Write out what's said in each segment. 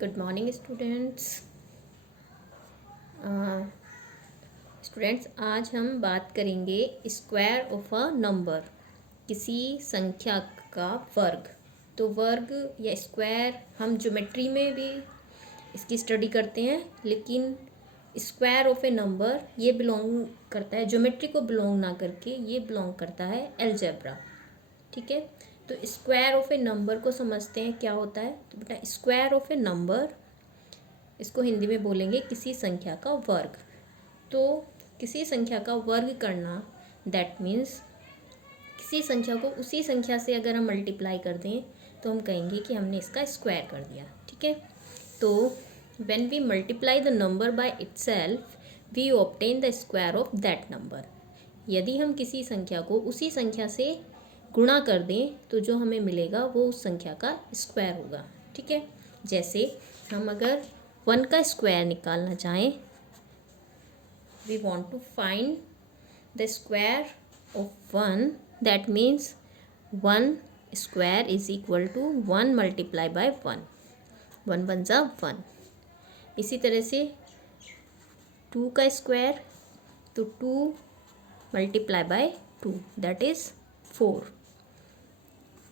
Good morning students, आज हम बात करेंगे स्क्वायर ऑफ अ नंबर, किसी संख्या का वर्ग। तो वर्ग या स्क्वायर हम ज्योमेट्री में भी इसकी स्टडी करते हैं, लेकिन स्क्वायर ऑफ ए नंबर ये बिलोंग करता है ज्योमेट्री को, बिलोंग ना करके ये बिलोंग करता है अलजेब्रा। ठीक है, तो स्क्वायर ऑफ ए नंबर को समझते हैं क्या होता है। तो बेटा स्क्वायर ऑफ ए नंबर, इसको हिंदी में बोलेंगे किसी संख्या का वर्ग। तो किसी संख्या का वर्ग करना, दैट मीन्स किसी संख्या को उसी संख्या से अगर हम मल्टीप्लाई कर दें तो हम कहेंगे कि हमने इसका स्क्वायर कर दिया। ठीक है, तो when we multiply the number by itself we obtain the square of that number. यदि हम किसी संख्या को उसी संख्या से गुणा कर दें तो जो हमें मिलेगा वो उस संख्या का स्क्वायर होगा। ठीक है, जैसे हम अगर 1 का स्क्वायर निकालना चाहें, we want to find the square of 1, that means 1 square is equal to 1 multiply by 1, 1 1 जा 1। इसी तरह से 2 का स्क्वायर, तो 2 multiply by 2, that is 4।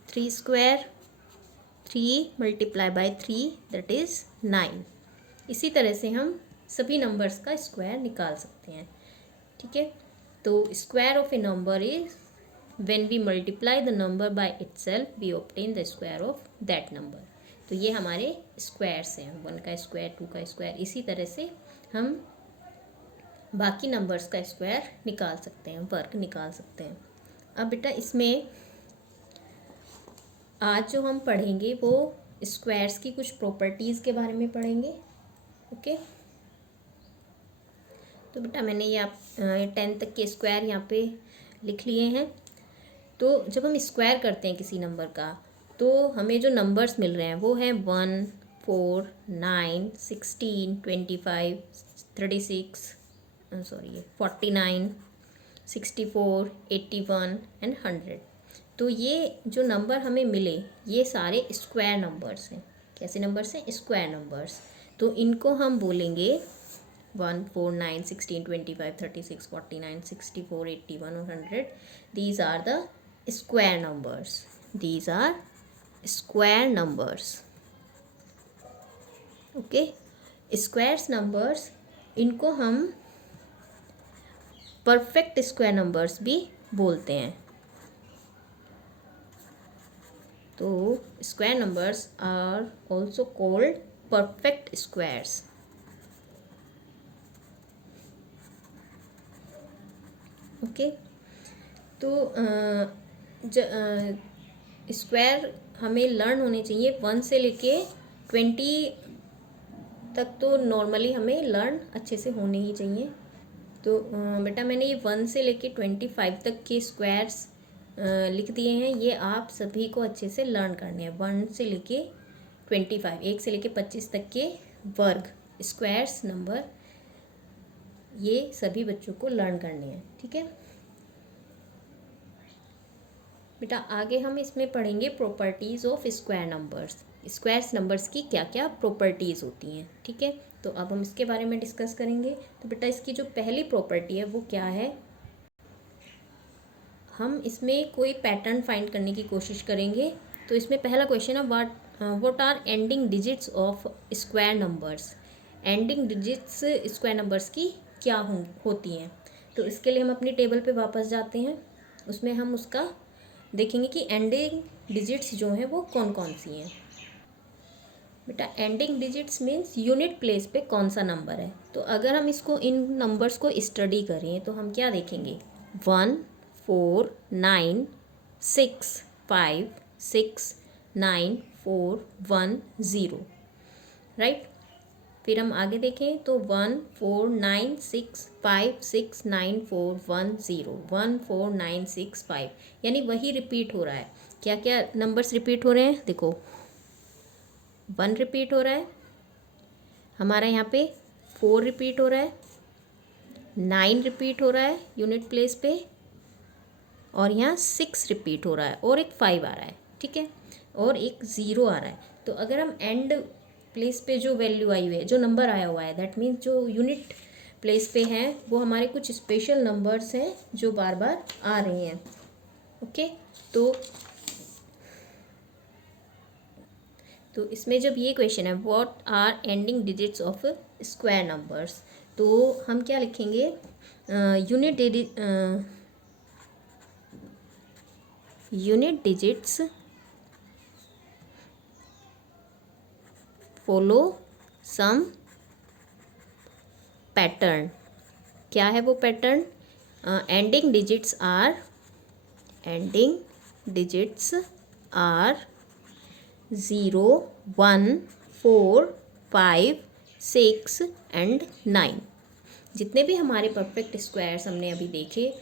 3 square, 3 multiply by 3, that is 9। इसी तरह से हम सभी नंबर्स का स्क्वायर निकाल सकते हैं। ठीक है, तो square of a number is when we multiply the number by itself we obtain the square of that number. तो ये हमारे स्क्वायर्स हैं, 1 का स्क्वायर, 2 का स्क्वायर। इसी तरह से हम बाकी नंबर्स का स्क्वायर निकाल सकते हैं, वर्ग निकाल सकते हैं। अब बेटा इसमें आज जो हम पढ़ेंगे वो स्क्वायर्स की कुछ प्रॉपर्टीज़ के बारे में पढ़ेंगे। ओके, तो बेटा मैंने ये 10 तक के स्क्वायर यहाँ पे लिख लिए हैं। तो जब हम स्क्वायर करते हैं किसी नंबर का, तो हमें जो नंबर्स मिल रहे हैं वो हैं 1 4 9 16 25 36 49 64 81 एंड 100। तो ये जो नंबर हमें मिले ये सारे स्क्वायर नंबर्स हैं। कैसे नंबर्स हैं? Square numbers. तो इनको हम बोलेंगे 1 4 9 16 25 36 49 64 81 और 100। These are the square numbers. These are square numbers. Okay, squares numbers, इनको हम परफेक्ट स्क्वायर नंबर्स भी बोलते हैं। तो square numbers are also called perfect squares. Okay, तो स्क्वायर हमें लर्न होने चाहिए 1 से लेके 20 तक। तो नॉर्मली हमें लर्न अच्छे से होने ही चाहिए। तो बेटा मैंने ये 1 से लेके 25 तक के स्क्वायर्स लिख दिए हैं। ये आप सभी को अच्छे से लर्न करने हैं। 1 से लेके 25, 1 से लेके 25 तक के वर्ग, स्क्वायर्स नंबर, ये सभी बच्चों को लर्न करने हैं। ठीक है बेटा, आगे हम इसमें पढ़ेंगे properties of square numbers. Squares numbers की क्या क्या प्रॉपर्टीज़ होती हैं। ठीक है, तो अब हम इसके बारे में डिस्कस करेंगे। तो बेटा इसकी जो पहली प्रॉपर्टी है वो क्या है, हम इसमें कोई पैटर्न फाइंड करने की कोशिश करेंगे। तो इसमें पहला क्वेश्चन है what are ending digits of square numbers. Ending digits square numbers की क्या होती हैं। तो इसके लिए हम अपनी टेबल पे वापस जाते हैं, उसमें हम उसका देखेंगे कि एंडिंग डिजिट्स जो हैं वो कौन कौन सी हैं। बेटा ending digits means unit place पे कौन सा नंबर है। तो अगर हम इसको, इन नंबर्स को स्टडी करें तो हम क्या देखेंगे, 1 4 9 6 5 6 9 4 1 0, राइट। फिर हम आगे देखें तो 1 4 9 6 5 6 9 4 1 0, 1 4 9 6 5, यानी वही रिपीट हो रहा है। क्या क्या नंबर्स रिपीट हो रहे हैं? देखो 1 रिपीट हो रहा है हमारा, यहाँ पे 4 रिपीट हो रहा है, 9 रिपीट हो रहा है यूनिट प्लेस पे, और यहाँ 6 रिपीट हो रहा है, और एक 5 आ रहा है। ठीक है, और एक 0 आ रहा है। तो अगर हम एंड प्लेस पे जो वैल्यू आई हुई है, जो नंबर आया हुआ है, दैट मीन्स जो यूनिट प्लेस पे हैं वो हमारे कुछ स्पेशल नंबर्स हैं जो बार बार आ रहे हैं। ओके, तो इसमें जब ये क्वेश्चन है what are ending digits of square numbers, तो हम क्या लिखेंगे, unit digits follow some pattern. क्या है वो pattern? Ending digits are 0, 1, 4, 5, 6 and 9। जितने भी हमारे परफेक्ट स्क्वायर्स हमने अभी देखे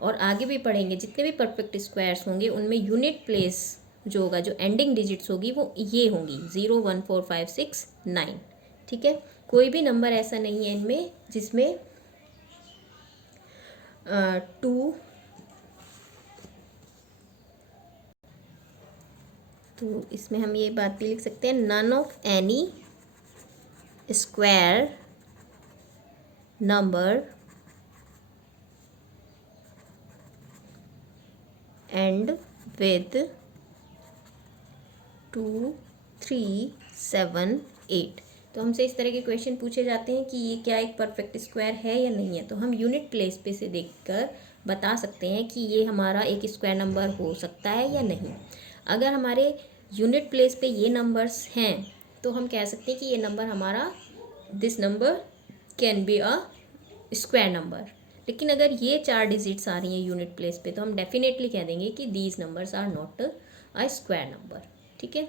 और आगे भी पढ़ेंगे, जितने भी परफेक्ट स्क्वायर्स होंगे उनमें यूनिट प्लेस जो होगा, जो एंडिंग डिजिट्स होगी वो ये होंगी 0, 1, 4, 5, 6, 9। ठीक है, कोई भी नंबर ऐसा नहीं है इनमें जिसमें 2, तो इसमें हम ये बात भी लिख सकते हैं, none of any square number end with 2, 3, 7, 8। तो हमसे इस तरह के क्वेश्चन पूछे जाते हैं कि ये क्या एक परफेक्ट स्क्वायर है या नहीं है, तो हम यूनिट प्लेस पे से देखकर बता सकते हैं कि ये हमारा एक स्क्वायर नंबर हो सकता है या नहीं। अगर हमारे यूनिट प्लेस पे ये नंबर्स हैं तो हम कह सकते हैं कि ये नंबर हमारा, this number can be a square number. लेकिन अगर ये 4 डिजिट्स आ रही हैं यूनिट प्लेस पे तो हम डेफिनेटली कह देंगे कि these numbers are not a square number. ठीक है,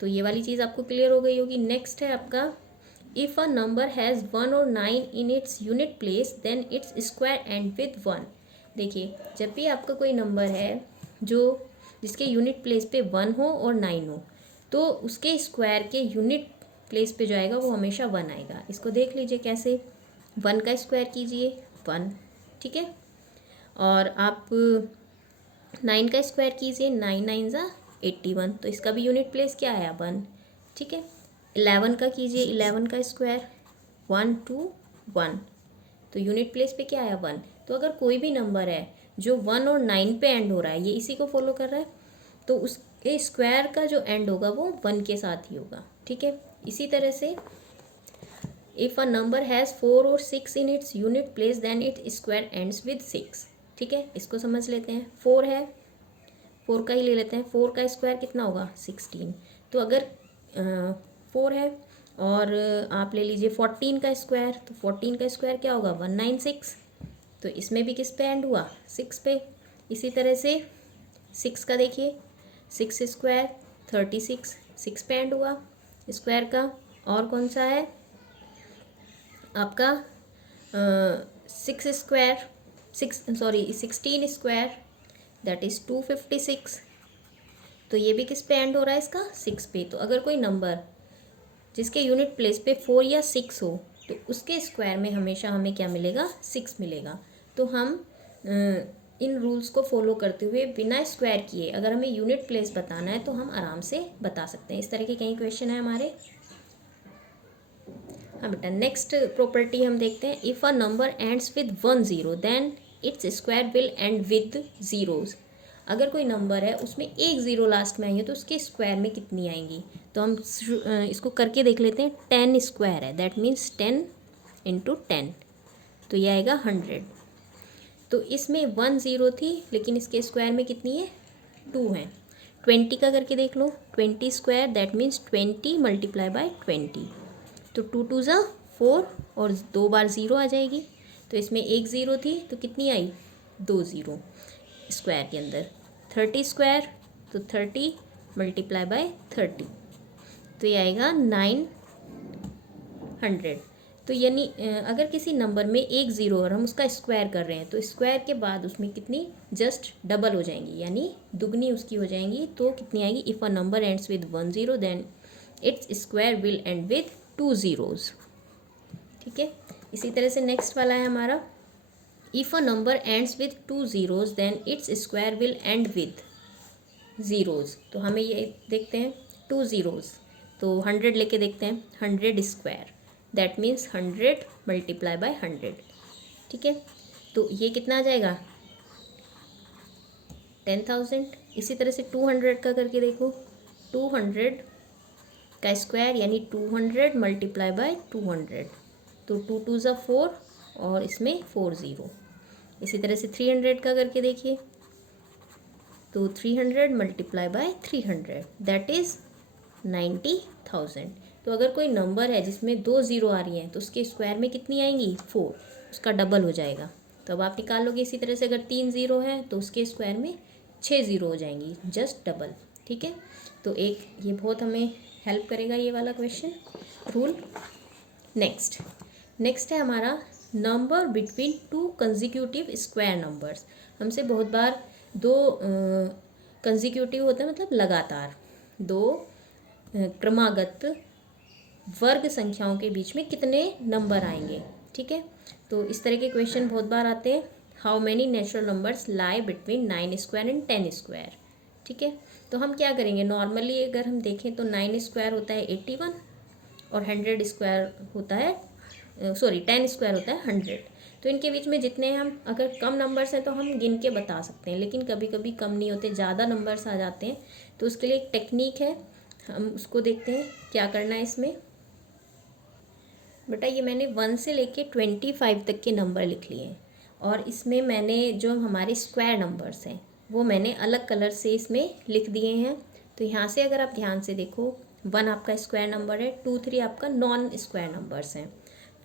तो ये वाली चीज़ आपको क्लियर हो गई होगी। नेक्स्ट है आपका, इफ़ अ नंबर हैज़ 1 और 9 in its unit place then its square end with 1। देखिए, जब भी आपका कोई नंबर है जो जिसके यूनिट प्लेस पे 1 हो और 9 हो, तो उसके स्क्वायर के यूनिट प्लेस पे जो आएगा वो हमेशा 1 आएगा। इसको देख लीजिए कैसे, 1 का स्क्वायर कीजिए 1, ठीक है, और आप 9 का स्क्वायर कीजिए, 9 9 ज़ा 81, तो इसका भी यूनिट प्लेस क्या आया 1। ठीक है, 11 का कीजिए, 11 का स्क्वायर 1 2 1, तो यूनिट प्लेस पे क्या आया 1। तो अगर कोई भी नंबर है जो 1 और 9 पे एंड हो रहा है, ये इसी को फॉलो कर रहा है, तो उसके स्क्वायर का जो एंड होगा वो 1 के साथ ही होगा। ठीक है, इसी तरह से इफ़ अ नंबर हैज़ 4 और 6 in its unit place then it square ends with 6। ठीक है, इसको समझ लेते हैं। 4 है, 4 का ही ले लेते हैं, 4 का स्क्वायर कितना होगा 16। तो अगर 4 है और आप ले लीजिए 14 का स्क्वायर, तो 14 का स्क्वायर क्या होगा 196, तो इसमें भी किस पे एंड हुआ 6 पे। इसी तरह से 6 का देखिए, 6 स्क्वायर 36, 6 पे एंड हुआ स्क्वायर का। और कौन सा है आपका 16 स्क्वायर दैट इज़ 256, तो ये भी किस पे एंड हो रहा है इसका 6 पे। तो अगर कोई नंबर जिसके यूनिट प्लेस पे 4 या 6 हो तो उसके स्क्वायर में हमेशा हमें क्या मिलेगा 6 मिलेगा। तो हम इन रूल्स को फॉलो करते हुए बिना स्क्वायर किए अगर हमें यूनिट प्लेस बताना है तो हम आराम से बता सकते हैं। इस तरह के कई क्वेश्चन है हमारे। हाँ बेटा, नेक्स्ट प्रॉपर्टी हम देखते हैं, if a number ends with 1 0 then its square will end with zeros. अगर कोई नंबर है उसमें 1 0 लास्ट में आई है तो उसके स्क्वायर में कितनी आएंगी, तो हम इसको करके देख लेते हैं। 10 स्क्वायर है, दैट मीन्स 10 × 10, तो ये आएगा 100। तो इसमें 1 0 थी लेकिन इसके स्क्वायर में कितनी है 2 है। 20 का करके देख लो, 20 स्क्वायर दैट मीन्स 20 × 20, तो 2 2 ज़ा 4 और 2 बार 0 आ जाएगी। तो इसमें 1 0 थी तो कितनी आई 2 0 स्क्वायर के अंदर। 30 स्क्वायर तो 30 × 30, तो ये आएगा 900। तो यानी अगर किसी नंबर में 1 0 और हम उसका स्क्वायर कर रहे हैं तो स्क्वायर के बाद उसमें कितनी जस्ट डबल हो जाएंगी, यानी दुगनी उसकी हो जाएंगी। तो कितनी आएगी, if a number ends with 1 0 then its square will end with 2 zeros। ठीक है, इसी तरह से नेक्स्ट वाला है हमारा, if a number ends with 2 zeros then its square will end with zeros. तो हमें ये देखते हैं 2 zeros, तो 100 लेके देखते हैं, 100 square that means 100 multiply by 100, ठीक है। तो ये कितना आ जाएगा 10,000। इसी तरह से 200 का करके देखो, 200 का स्क्वायर यानी 200 मल्टीप्लाई बाय 200, तो 2 2 ज़ा 4 और इसमें 4 0। इसी तरह से 300 का करके देखिए, तो 300 मल्टीप्लाई बाय 300 दैट इज़ 90,000। तो अगर कोई नंबर है जिसमें 2 ज़ीरो आ रही हैं तो उसके स्क्वायर में कितनी आएंगी 4, उसका डबल हो जाएगा। तो अब आप निकाल लोगे। इसी तरह से अगर 3 ज़ीरो है तो उसके स्क्वायर में 6 ज़ीरो हो जाएंगी, जस्ट डबल, ठीक है। तो एक ये बहुत हमें हेल्प करेगा ये वाला क्वेश्चन रूल। नेक्स्ट है हमारा number between 2 consecutive square numbers. हमसे बहुत बार दो कंजिक्यूटिव होता है मतलब लगातार, दो क्रमागत वर्ग संख्याओं के बीच में कितने नंबर आएंगे, ठीक है। तो इस तरह के क्वेश्चन बहुत बार आते हैं। How many natural numbers lie between 9 square and 10 square, ठीक है। तो हम क्या करेंगे, नॉर्मली अगर हम देखें तो 9 स्क्वायर होता है 81 और 100 स्क्वायर होता है 10 स्क्वायर होता है 100। तो इनके बीच में जितने हम अगर कम नंबर्स हैं तो हम गिन के बता सकते हैं, लेकिन कभी कभी कम नहीं होते, ज़्यादा नंबर्स आ जाते हैं। तो उसके लिए एक टेक्निक है, हम उसको देखते हैं क्या करना है इसमें। बेटा ये मैंने 1 से लेके 25 तक के नंबर लिख लिए हैं और इसमें मैंने जो हमारे स्क्वायर नंबर्स हैं वो मैंने अलग कलर से इसमें लिख दिए हैं। तो यहाँ से अगर आप ध्यान से देखो, 1 आपका स्क्वायर नंबर है, 2 3 आपका नॉन स्क्वायर नंबर्स हैं,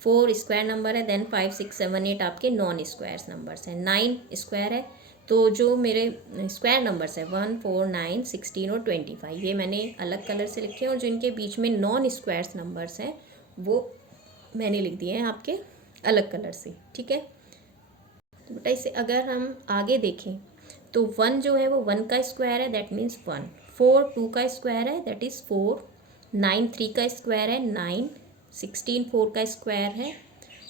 4 स्क्वायर नंबर है, देन 5 6 7 8 आपके नॉन स्क्वायर नंबर्स हैं, 9 स्क्वायर है। तो जो मेरे स्क्वायर नंबर्स है 1 4 9 16 और 25 ये मैंने अलग कलर से लिखे हैं, और जो इनके बीच में नॉन स्क्वायर नंबर्स हैं वो मैंने लिख दिए हैं आपके अलग कलर से, ठीक है। तो बेटा इसे अगर हम आगे देखें तो 1 जो है वो 1 का स्क्वायर है दैट मीन्स 1, 4 2 का स्क्वायर है दैट इज़ 4, 9 3 का स्क्वायर है 9, 16 4 का स्क्वायर है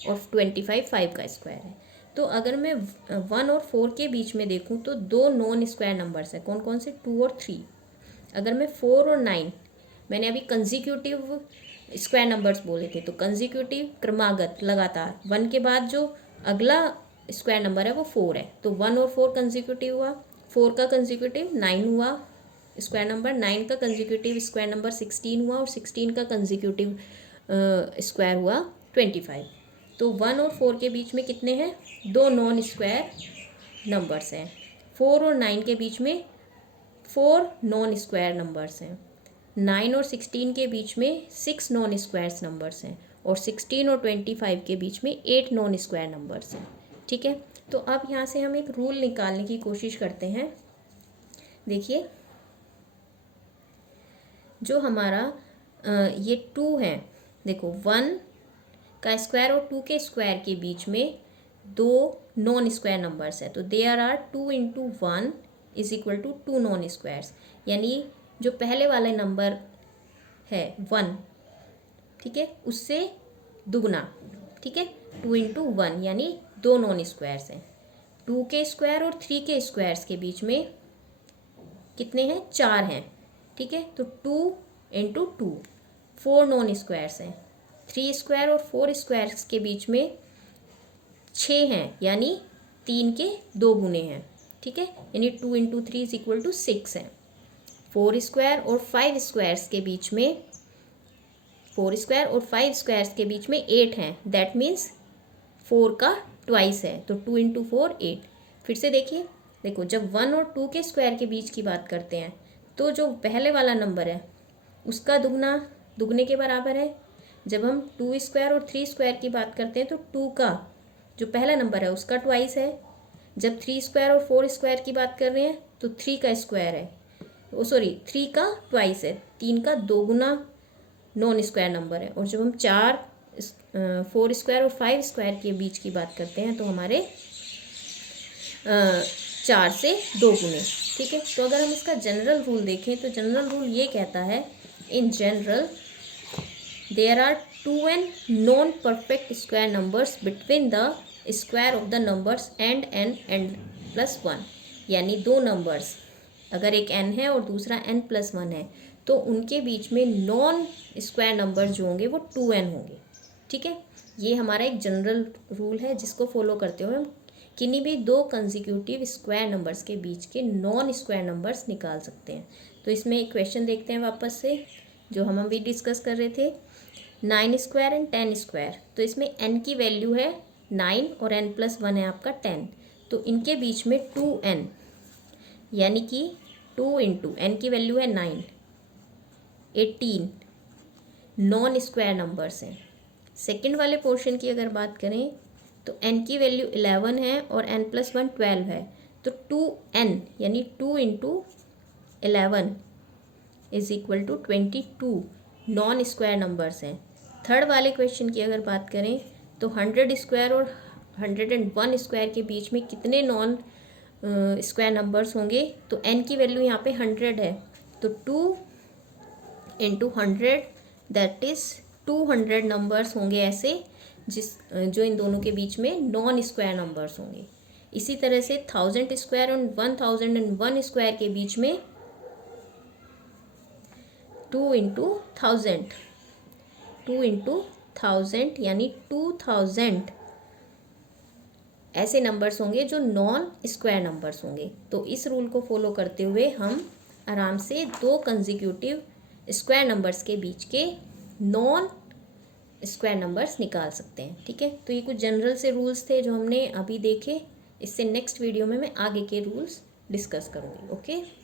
और 25 5 का स्क्वायर है। तो अगर मैं 1 और 4 के बीच में देखूं तो दो नॉन स्क्वायर नंबर्स हैं, कौन कौन से, 2 और 3। अगर मैं 4 और 9, मैंने अभी कंजिक्यूटिव स्क्वायर नंबर्स बोले थे, तो कंजिक्यूटिव क्रमागत लगातार, 1 के बाद जो अगला स्क्वायर नंबर है वो 4 है, तो 1 और 4 कंजिक्यूटिव हुआ, 4 का कंजिक्यूटिव 9 हुआ स्क्वायर नंबर, 9 का कंजिक्यूटिव स्क्वायर नंबर 16 हुआ और 16 का कंजिक्यूटिव स्क्वायर हुआ 25। तो 1 और 4 के बीच में कितने हैं, दो नॉन स्क्वायर नंबर्स हैं। 4 और 9 के बीच में 4 नॉन स्क्वायर नंबर्स हैं। 9 और 16 के बीच में 6 नॉन स्क्वायर नंबर्स हैं और 16 और 25 के बीच में 8 नॉन स्क्वायर नंबर्स हैं, ठीक है। तो अब यहाँ से हम एक रूल निकालने की कोशिश करते हैं। देखिए जो हमारा ये 2 है, देखो 1 का स्क्वायर और 2 के स्क्वायर के बीच में दो नॉन स्क्वायर नंबर्स है, तो देयर आर 2 × 1 = 2 नॉन स्क्वायर्स, यानी जो पहले वाले नंबर है 1, ठीक है, उससे दुगना, ठीक है, 2 × 1 यानी दो नॉन स्क्वायर्स हैं। 2 के स्क्वायर और 3 के स्क्वायर्स के बीच में कितने हैं, 4 हैं, ठीक है। तो 2 × 2 4 नॉन स्क्वायर्स हैं। 3 स्क्वायर और 4 स्क्वायर्स के बीच में 6 हैं, यानी 3 के 2 गुने हैं, ठीक है, यानी 2 × 3 = 6 है। 4 स्क्वायर और 5 स्क्वायर्स के बीच में 4 स्क्वायर और 5 स्क्वायर्स के बीच में 8 हैं, दैट मीन्स 4 का ट्वाइस है, तो 2 × 4 8। फिर से देखिए, देखो जब 1 और 2 के स्क्वायर के बीच की बात करते हैं तो जो पहले वाला नंबर है उसका दुगना दुगने के बराबर है। जब हम 2 स्क्वायर और 3 स्क्वायर की बात करते हैं तो 2 का जो पहला नंबर है उसका ट्वाइस है। जब 3 स्क्वायर और 4 स्क्वायर की बात कर रहे हैं तो 3 का स्क्वायर है, 3 का ट्वाइस है, 3 का 2 गुना नॉन स्क्वायर नंबर है। और जब हम 4 स्क्वायर और 5 स्क्वायर के बीच की बात करते हैं तो हमारे 4 से 2 गुने, ठीक है। तो अगर हम इसका जनरल रूल देखें तो जनरल रूल ये कहता है, in general there are 2n non perfect square numbers between the square of the numbers and n+1, यानी दो नंबर्स, अगर एक n है और दूसरा n+1 है तो उनके बीच में नॉन स्क्वायर नंबर जो होंगे वो 2n होंगे। ठीक है, ये हमारा एक जनरल रूल है जिसको फॉलो करते हुए हम किन्हीं भी दो कंसेक्यूटिव स्क्वायर नंबर्स के बीच के नॉन स्क्वायर नंबर्स निकाल सकते हैं। तो इसमें एक क्वेश्चन देखते हैं वापस से, जो हम अभी डिस्कस कर रहे थे, 9 स्क्वायर एंड 10 स्क्वायर। तो इसमें n की वैल्यू है 9 और n+1 है आपका 10। तो इनके बीच में 2n, यानी कि 2 इंटू n की वैल्यू है 9, 18 नॉन स्क्वायर नंबर्स हैं। सेकंड वाले पोर्शन की अगर बात करें तो n की वैल्यू 11 है और n+1 12 है। तो 2n यानी 2 into 11 is equal to 22 non square numbers हैं। थर्ड वाले क्वेश्चन की अगर बात करें तो 100 स्क्वायर और 101 स्क्वायर के बीच में कितने नॉन स्क्वायर नंबर्स होंगे। तो n की वैल्यू यहाँ पे 100 है, तो 2 इंटू 100 दैट इज़ 200 नंबर्स होंगे ऐसे जो इन दोनों के बीच में नॉन स्क्वायर नंबर्स होंगे। इसी तरह से 1000 स्क्वायर और 1001 स्क्वायर के बीच में 2 इंटू 1000 यानी 2000 ऐसे नंबर्स होंगे जो नॉन स्क्वायर नंबर्स होंगे। तो इस रूल को फॉलो करते हुए हम आराम से दो कंसेक्यूटिव स्क्वायर नंबर्स के बीच के नॉन स्क्वायर नंबर्स निकाल सकते हैं। ठीक है, तो ये कुछ जनरल से रूल्स थे जो हमने अभी देखे। इससे नेक्स्ट वीडियो में मैं आगे के रूल्स डिस्कस करूँगी। ओके।